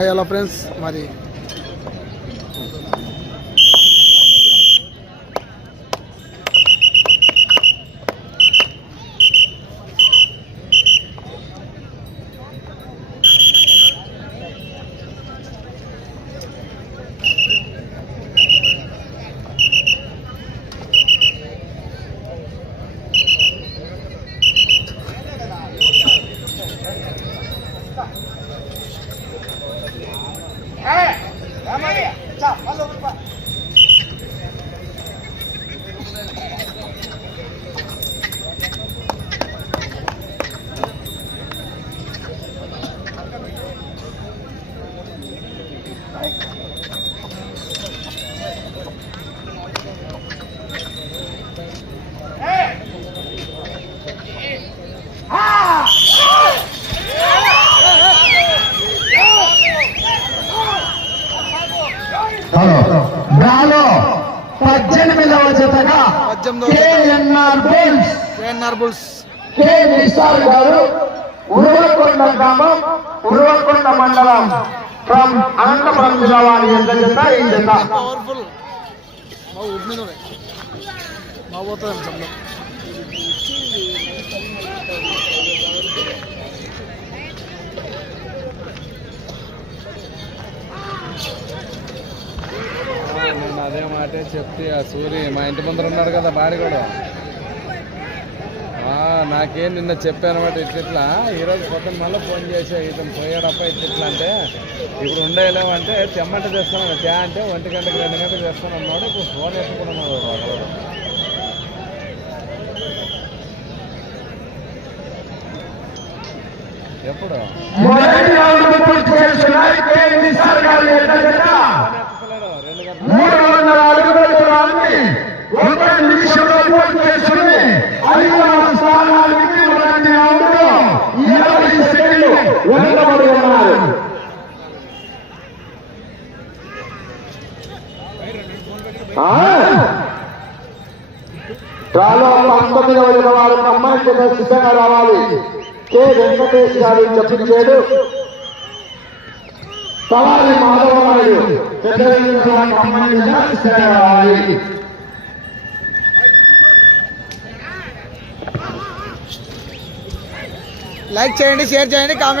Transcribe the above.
Hello friends మరి గాలో పద్దెనిమిదవ జతగా పద్దెనిమిదవ జత. KNR bulls. KNR bulls. K Nisar గారు ఉరువకొండ గ్రామం ఉరువకొండ మండలం. ఫ్రమ్ అనంతపురం జిల్లా వారి ఎంత జత? ఈ జత? పవర్ఫుల్ మా ఉప్మినూరే మా పోతుంది అదే మాటే చెప్తే ఆ సూరి మా ఇంటి ముందర ఉన్నాడు కదా బాడి కూడా. నాకేం నిన్న చెప్పానమాట అనమాట ఇట్లా. ఈరోజు పొద్దున్న మళ్ళీ ఫోన్ చేసా ఇతను పోయాడప్ప ఇట్లా అంటే ఇప్పుడు ఉండేలేమంటే చెమ్మంట చేస్తాను త్యా అంటే ఒంటి గంటకి రెండు గంటలకు చేస్తాను అన్నాడు. ఇప్పుడు ఫోన్ ఎత్తుకున్నాడు ఒకడు. ఎప్పుడు? డ్రాలో పంతొమ్మిదవ జత వారు అమ్మాయి సిద్ధంగా రావాలి. కె వెంకటేష్ గారు చెప్పించాడు తలారి మాధవరాయుడు పెద్ద సిద్ధంగా రావాలి. లైక్ చేయండి షేర్ చేయండి కామెంట్